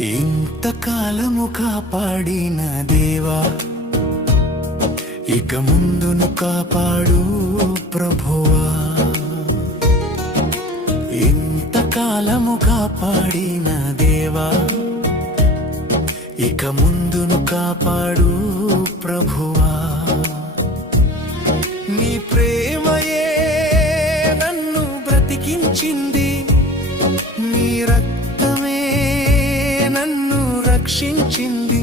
ఇంతకాలము కాపాడిన దేవా, ఇక ముందును కాపాడు ప్రభువా. ఇంతకాలము కాపాడిన దేవా, ఇక ముందును కాపాడు ప్రభువా. నీ ప్రేమయే నన్ను బ్రతికించింది, నీ రక్తమే నన్ను రక్షించింది.